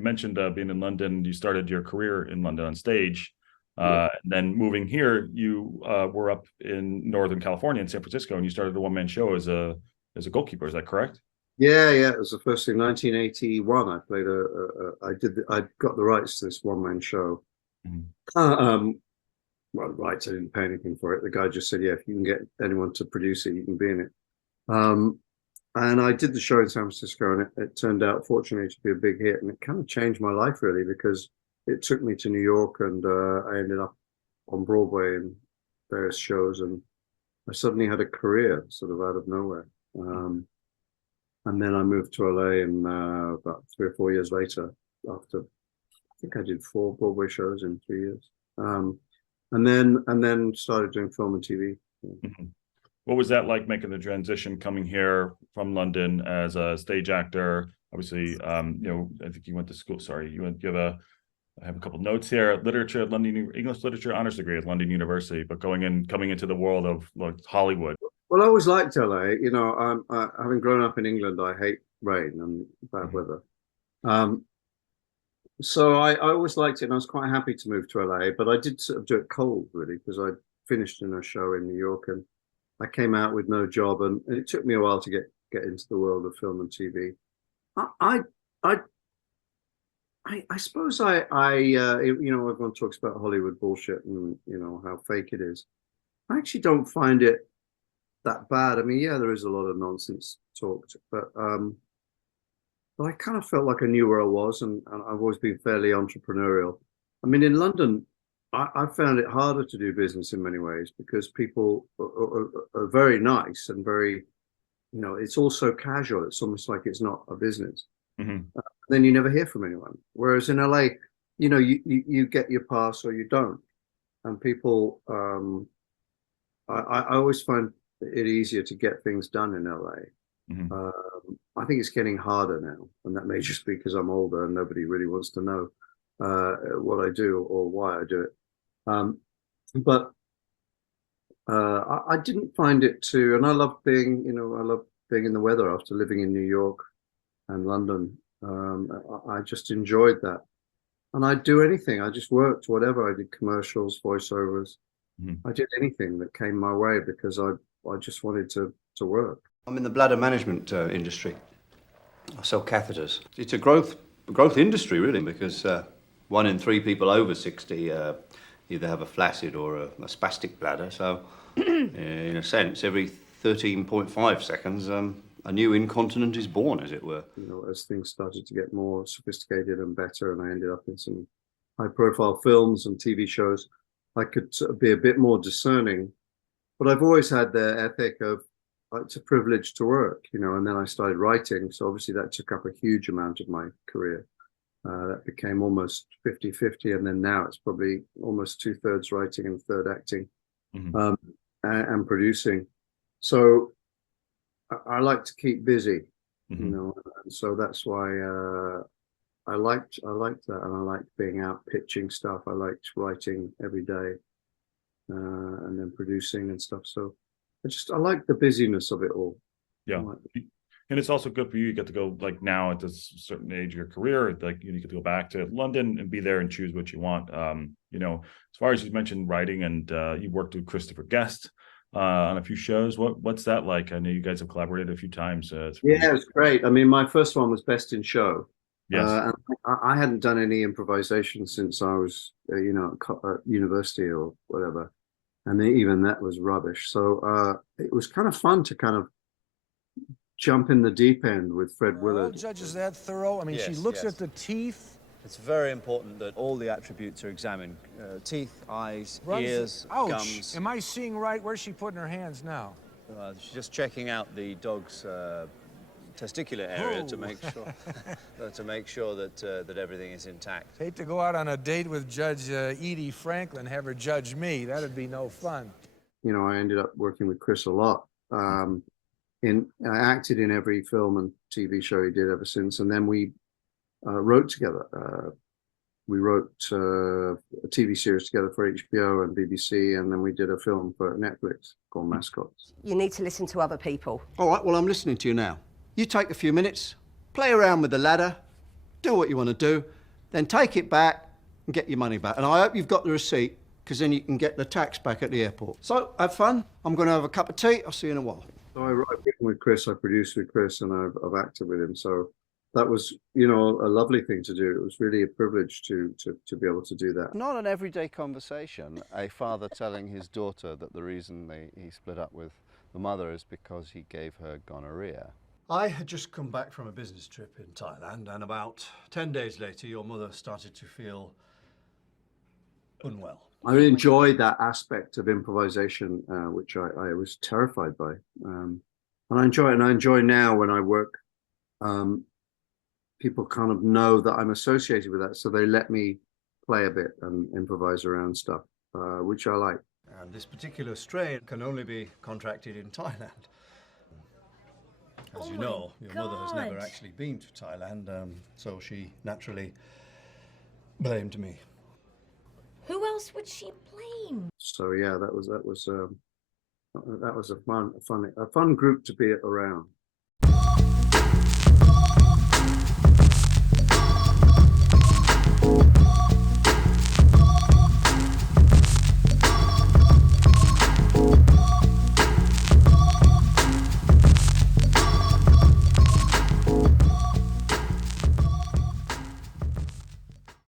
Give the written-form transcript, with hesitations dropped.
mentioned being in London. You started your career in London on stage. Yeah. Then moving here, you were up in Northern California in San Francisco, and you started a one-man show as a goalkeeper. Is that correct? Yeah, yeah. It was the first thing. 1981. I played I got the rights to this one-man show. Mhm. Well, rights. I didn't pay anything for it. The guy just said, "Yeah, if you can get anyone to produce it, you can be in it." Um, and I did the show in San Francisco, and it turned out, fortunately, to be a big hit. And it kind of changed my life really, because it took me to New York, and I ended up on Broadway and various shows, and I suddenly had a career sort of out of nowhere. And then I moved to LA, and about 3 or 4 years later, after I think I did 4 Broadway shows in 3 years, and then started doing film and TV. Mhm. What was that like, making the transition coming here from London as a stage actor? Obviously, I think you went to school. Sorry, I have a couple notes here. Literature at London, English literature honors degree at London University, but coming into the world of like Hollywood. Well, I always liked LA. Having grown up in England, I hate rain and bad Mhm. weather. Um, so I always liked it, and I was quite happy to move to LA. But I did sort of do it cold, really, because I finished in a show in New York, and I came out with no job, and it took me a while to get into the world of film and TV. I I I suppose everyone talks about Hollywood bullshit and how fake it is. I actually don't find it that bad. I mean, yeah, there is a lot of nonsense talked, but I kind of felt like I knew where I was, and I've always been fairly entrepreneurial. I mean, in London, I found it harder to do business in many ways, because people are very nice and very, it's all so casual. It's almost like it's not a business. Mhm. Then you never hear from anyone. Whereas in LA, you get your pass or you don't, and people. I always find it easier to get things done in LA. Mhm. I think it's getting harder now, and that may just be because I'm older and nobody really wants to know what I do or why I do it. Um, but I didn't find it too, and I love being in the weather after living in New York and London. I just enjoyed that, and I'd do anything. I just worked, whatever. I did commercials, voiceovers. Mhm. I did anything that came my way, because I just wanted to work. I'm in the bladder management industry. I sell catheters. It's a growth industry, really, because 1 in 3 people over 60 either have a flaccid or a spastic bladder. So, in a sense, every 13.5 seconds, a new incontinent is born, as it were. As things started to get more sophisticated and better, and I ended up in some high-profile films and TV shows, I could sort of be a bit more discerning. But I've always had the ethic of, it's a privilege to work, and then I started writing. So obviously that took up a huge amount of my career. That became almost 50-50. And then now it's probably almost 2/3 writing and 1/3 acting, Mhm. and producing. So I like to keep busy, Mhm. and so that's why I liked that. And I liked being out pitching stuff. I liked writing every day, and then producing and stuff. So I like the busyness of it all. Yeah. And it's also good for you. You get to go, like, now at this certain age of your career, like you get to go back to London and be there and choose what you want. As far as you mentioned writing, and you worked with Christopher Guest on a few shows. What's that like? I know you guys have collaborated a few times. It's pretty. Yeah, it's great. I mean, my first one was Best in Show. Yes. And I hadn't done any improvisation since I was, at university or whatever. And even that was rubbish. So it was kind of fun to kind of jump in the deep end with Fred Willard. Judge is that thorough? I mean, she looks at the teeth. It's very important that all the attributes are examined. Teeth, eyes, ears, Ouch. gums. Am I seeing right? Where's she putting her hands now? She's just checking out the dog's testicular area to make sure that everything is intact. Hate to go out on a date with Judge Edie Franklin, have her judge me. That'd be no fun. I ended up working with Chris a lot. I acted in every film and TV show he did ever since, and then we wrote together. We wrote a TV series together for HBO and BBC, and then we did a film for Netflix called Mascots. You need to listen to other people. All right, well, I'm listening to you now. You take a few minutes, play around with the ladder, do what you want to do, then take it back and get your money back. And I hope you've got the receipt, because then you can get the tax back at the airport. So, have fun. I'm going to have a cup of tea. I'll see you in a while. So I write with Chris, I produce with Chris, and I've acted with him. So that was, you know, a lovely thing to do. It was really a privilege to be able to do that. Not an everyday conversation, a father telling his daughter that the reason he split up with the mother is because he gave her gonorrhea. I had just come back from a business trip in Thailand, and about 10 days later, your mother started to feel unwell. I really enjoyed that aspect of improvisation, which I was terrified by. And I enjoy it, and I enjoy now when I work, people kind of know that I'm associated with that, so they let me play a bit and improvise around stuff, which I like. And this particular strain can only be contracted in Thailand. As you know, your mother has never actually been to Thailand, so she naturally blamed me. Who else would she blame? So yeah, that was a fun group to be around.